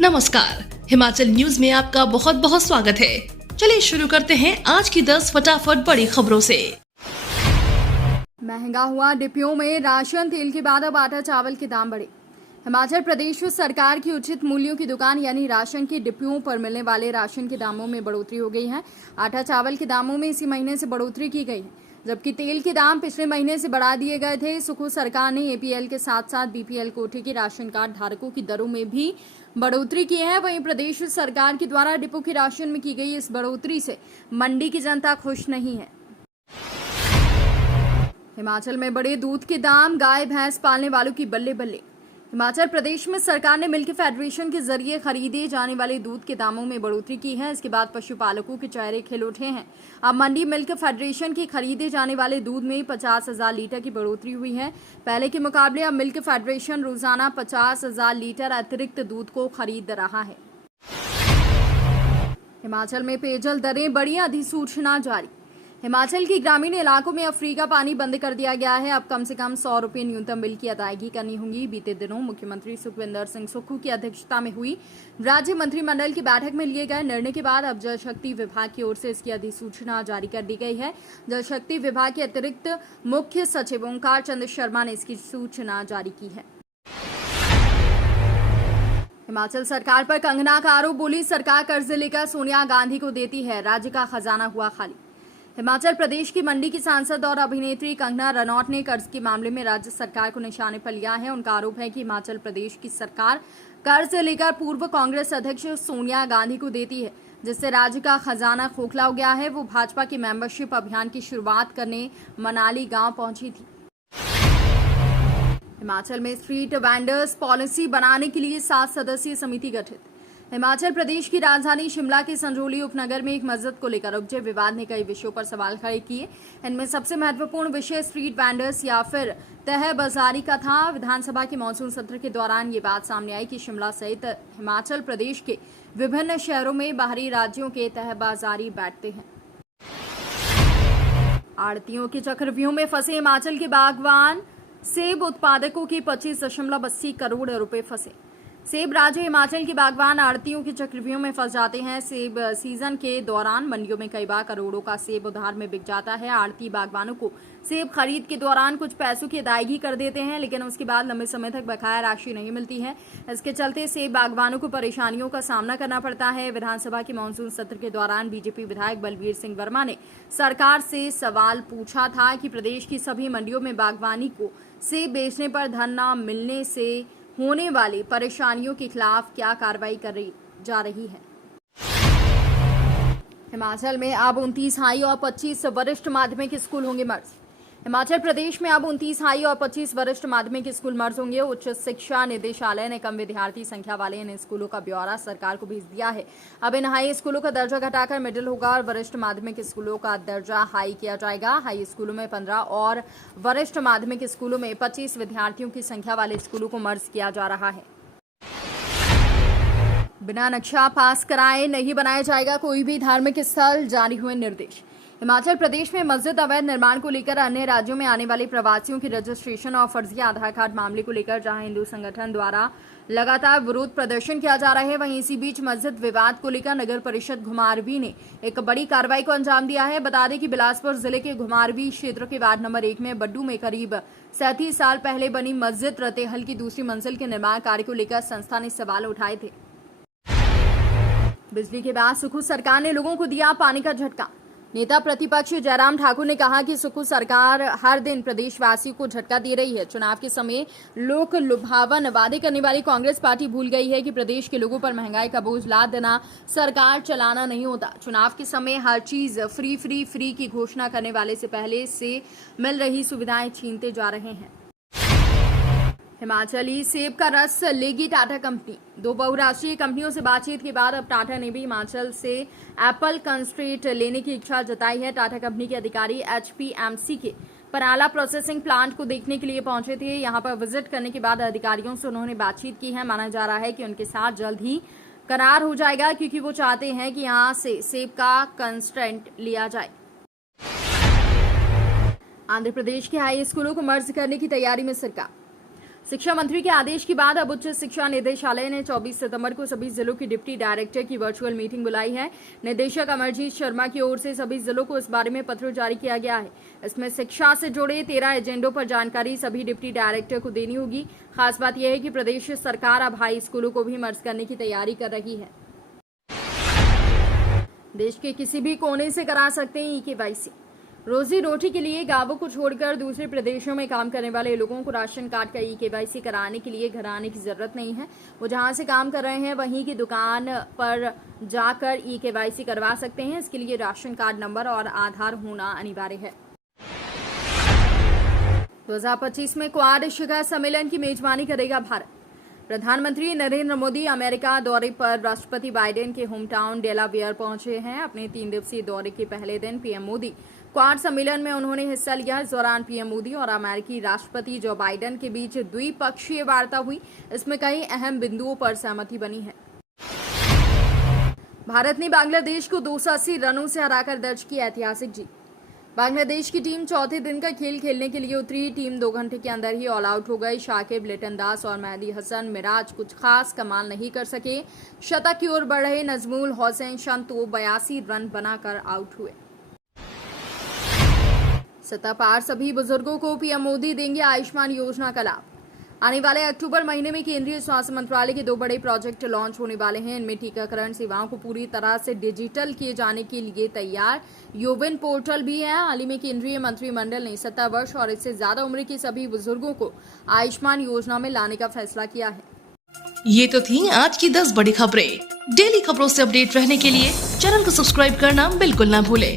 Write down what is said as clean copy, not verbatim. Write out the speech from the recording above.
नमस्कार, हिमाचल न्यूज में आपका बहुत बहुत स्वागत है। चलिए शुरू करते हैं आज की 10 फटाफट बड़ी खबरों से। महंगा हुआ डिपुओं में राशन तेल के बाद अब आटा चावल के दाम बढ़े। हिमाचल प्रदेश सरकार की उचित मूल्यों की दुकान यानी राशन के डिपुओं पर मिलने वाले राशन के दामों में बढ़ोतरी हो गई है। आटा चावल के दामों में इसी महीने से बढ़ोतरी की गई है, जबकि तेल के दाम पिछले महीने से बढ़ा दिए गए थे। सुखू सरकार ने एपीएल के साथ साथ बीपीएल कोटे के राशन कार्ड धारकों की दरों में भी बढ़ोतरी की है। वहीं प्रदेश सरकार के द्वारा डिपो के राशन में की गई इस बढ़ोतरी से मंडी की जनता खुश नहीं है। हिमाचल में बढ़े दूध के दाम, गाय भैंस पालने वालों की बल्ले बल्ले। हिमाचल प्रदेश में सरकार ने मिल्क फेडरेशन के जरिए खरीदे जाने वाले दूध के दामों में बढ़ोतरी की है। इसके बाद पशुपालकों के चेहरे खिल उठे हैं। अब मंडी मिल्क फेडरेशन के खरीदे जाने वाले दूध में 50,000 लीटर की बढ़ोतरी हुई है। पहले के मुकाबले अब मिल्क फेडरेशन रोजाना 50,000 लीटर अतिरिक्त दूध को खरीद रहा है। हिमाचल में पेयजल दरें बढ़ी, अधिसूचना जारी। हिमाचल के ग्रामीण इलाकों में अब फ्री का पानी बंद कर दिया गया है। अब कम से कम 100 रुपये न्यूनतम बिल की अदायगी करनी होगी। बीते दिनों मुख्यमंत्री सुखविंदर सिंह सुक्खू की अध्यक्षता में हुई राज्य मंत्रिमंडल की बैठक में लिए गए निर्णय के बाद अब जल शक्ति विभाग की ओर से इसकी अधिसूचना जारी कर दी गई है। जल शक्ति विभाग के अतिरिक्त मुख्य सचिव ओंकार चंद्र शर्मा ने इसकी सूचना जारी की है। हिमाचल सरकार पर कंगना का आरोप, बोली सरकार कर्ज लेकर सोनिया गांधी को देती है, राज्य का खजाना हुआ खाली। हिमाचल प्रदेश की मंडी की सांसद और अभिनेत्री कंगना रनौत ने कर्ज के मामले में राज्य सरकार को निशाने पर लिया है। उनका आरोप है कि हिमाचल प्रदेश की सरकार कर्ज लेकर पूर्व कांग्रेस अध्यक्ष सोनिया गांधी को देती है, जिससे राज्य का खजाना खोखला हो गया है। वो भाजपा की मेंबरशिप अभियान की शुरुआत करने मनाली गांव पहुंची थी। हिमाचल में स्ट्रीट वेंडर्स पॉलिसी बनाने के लिए 7 सदस्यीय समिति गठित। हिमाचल प्रदेश की राजधानी शिमला के संजौली उपनगर में एक मस्जिद को लेकर उपजे विवाद ने कई विषयों पर सवाल खड़े किए। इनमें सबसे महत्वपूर्ण विषय स्ट्रीट वेंडर्स या फिर तह बाजारी का था। विधानसभा के मानसून सत्र के दौरान ये बात सामने आई कि शिमला सहित हिमाचल प्रदेश के विभिन्न शहरों में बाहरी राज्यों के तह बाजारी बैठते हैं। आड़तियों के चक्रव्यूह में फंसे हिमाचल के बागवान, सेब उत्पादकों के 25.80 करोड़ रुपए फंसे। सेब राज्य हिमाचल के बागवान आड़तियों के चक्रव्यूह में फंस जाते हैं। सेब सीजन के दौरान मंडियों में कई बार करोड़ों का सेब उधार में बिक जाता है। आड़ती बागवानों को सेब खरीद के दौरान कुछ पैसों की अदायगी कर देते हैं, लेकिन उसके बाद लंबे समय तक बकाया राशि नहीं मिलती है। इसके चलते सेब बागवानों को परेशानियों का सामना करना पड़ता है। विधानसभा के मानसून सत्र के दौरान बीजेपी विधायक बलबीर सिंह वर्मा ने सरकार से सवाल पूछा था कि प्रदेश की सभी मंडियों में बागवानी को सेब बेचने पर धन न मिलने से होने वाली परेशानियों के खिलाफ क्या कार्रवाई करी जा रही है। हिमाचल में अब 29 हाई और 25 वरिष्ठ माध्यमिक स्कूल होंगे मर्ज। हिमाचल प्रदेश में अब 29 हाई और 25 वरिष्ठ माध्यमिक स्कूल मर्ज होंगे। उच्च शिक्षा निदेशालय ने कम विद्यार्थी संख्या वाले इन स्कूलों का ब्यौरा सरकार को भेज दिया है। अब इन हाई स्कूलों का दर्जा घटाकर मिडिल होगा और वरिष्ठ माध्यमिक स्कूलों का दर्जा हाई किया जाएगा। हाई स्कूलों में 15 और वरिष्ठ माध्यमिक स्कूलों में 25 विद्यार्थियों की संख्या वाले स्कूलों को मर्ज किया जा रहा है। बिना नक्शा पास कराए नहीं बनाया जाएगा कोई भी धार्मिक स्थल, जारी हुए निर्देश। हिमाचल प्रदेश में मस्जिद अवैध निर्माण को लेकर अन्य राज्यों में आने वाले प्रवासियों के रजिस्ट्रेशन और फर्जी आधार कार्ड मामले को लेकर जहां हिंदू संगठन द्वारा लगातार विरोध प्रदर्शन किया जा रहा है, वहीं इसी बीच मस्जिद विवाद को लेकर नगर परिषद घुमारवीं ने एक बड़ी कार्रवाई को अंजाम दिया है। बता दें कि बिलासपुर जिले के घुमारवीं क्षेत्र के वार्ड नंबर 1 में बड्डू में करीब 37 साल पहले बनी मस्जिद रतेहल की दूसरी मंजिल के निर्माण कार्य को लेकर संस्था ने सवाल उठाए थे। बिजली के बाद सुक्खू सरकार ने लोगों को दिया पानी का झटका। नेता प्रतिपक्ष जयराम ठाकुर ने कहा कि सुक्खू सरकार हर दिन प्रदेशवासियों को झटका दे रही है। चुनाव के समय लोक लुभावन वादे करने वाली कांग्रेस पार्टी भूल गई है कि प्रदेश के लोगों पर महंगाई का बोझ लाद देना सरकार चलाना नहीं होता। चुनाव के समय हर चीज फ्री की घोषणा करने वाले से पहले से मिल रही सुविधाएं छीनते जा रहे हैं। हिमाचली सेब का रस लेगी टाटा कंपनी। 2 बहुराष्ट्रीय कंपनियों से बातचीत के बाद अब टाटा ने भी हिमाचल से एप्पल कंसंट्रेट लेने की इच्छा जताई है। टाटा कंपनी के अधिकारी एचपीएमसी के पराला प्रोसेसिंग प्लांट को देखने के लिए पहुंचे थे। यहां पर विजिट करने के बाद अधिकारियों से उन्होंने बातचीत की है। माना जा रहा है कि उनके साथ जल्द ही करार हो जाएगा, क्योंकि वो चाहते हैं कि यहां से सेब का कंसंट्रेट लिया जाए। आंध्र प्रदेश के हाई स्कूलों को मर्ज करने की तैयारी में सरकार। शिक्षा मंत्री के आदेश के बाद अब उच्च शिक्षा निदेशालय ने 24 सितंबर को सभी जिलों की डिप्टी डायरेक्टर की वर्चुअल मीटिंग बुलाई है। निदेशक अमरजीत शर्मा की ओर से सभी जिलों को इस बारे में पत्र जारी किया गया है। इसमें शिक्षा से जुड़े 13 एजेंडों पर जानकारी सभी डिप्टी डायरेक्टर को देनी होगी। खास बात यह है कि प्रदेश सरकार अब हाई स्कूलों को भी मर्ज करने की तैयारी कर रही है। देश के किसी भी कोने से करा सकते हैं ई-केवाईसी। रोजी रोटी के लिए गांवों को छोड़कर दूसरे प्रदेशों में काम करने वाले लोगों को राशन कार्ड का ई-केवाईसी कराने के लिए घर आने की जरूरत नहीं है। वो जहां से काम कर रहे हैं वहीं की दुकान पर जाकर ई-केवाईसी करवा सकते हैं। इसके लिए राशन कार्ड नंबर और आधार होना अनिवार्य है। 2025 में क्वाड शिखर सम्मेलन की मेजबानी करेगा भारत। प्रधानमंत्री नरेंद्र मोदी अमेरिका दौरे पर राष्ट्रपति बाइडेन के होम टाउन डेलावेयर पहुंचे हैं। अपने 3 दिवसीय दौरे के पहले दिन पीएम मोदी क्वाड सम्मेलन में उन्होंने हिस्सा लिया। इस दौरान पीएम मोदी और अमेरिकी राष्ट्रपति जो बाइडेन के बीच द्विपक्षीय वार्ता हुई। इसमें कई अहम बिंदुओं पर सहमति बनी है। भारत ने बांग्लादेश को 280 रनों से हराकर दर्ज की ऐतिहासिक जीत। बांग्लादेश की टीम चौथे दिन का खेल खेलने के लिए उतरी। टीम 2 घंटे के अंदर ही ऑल आउट हो गई। शाकिब, लिटन दास और मेहदी हसन मिराज कुछ खास कमाल नहीं कर सके। शतक की ओर बढ़े नजमुल हुसैन शंतो 82 रन बनाकर आउट हुए। सत्ता पार सभी बुजुर्गों को पीएम मोदी देंगे आयुष्मान योजना का लाभ। आने वाले अक्टूबर महीने में केंद्रीय स्वास्थ्य मंत्रालय के 2 बड़े प्रोजेक्ट लॉन्च होने वाले हैं। इनमें टीकाकरण सेवाओं को पूरी तरह से डिजिटल किए जाने के लिए तैयार योविन पोर्टल भी है। हाल ही में केंद्रीय मंत्रिमंडल ने 70 वर्ष और इससे ज्यादा उम्र के सभी बुजुर्गों को आयुष्मान योजना में लाने का फैसला किया है। ये तो थी आज की 10 बड़ी खबरें। डेली खबरों से अपडेट रहने के लिए चैनल को सब्सक्राइब करना बिल्कुल ना भूलें।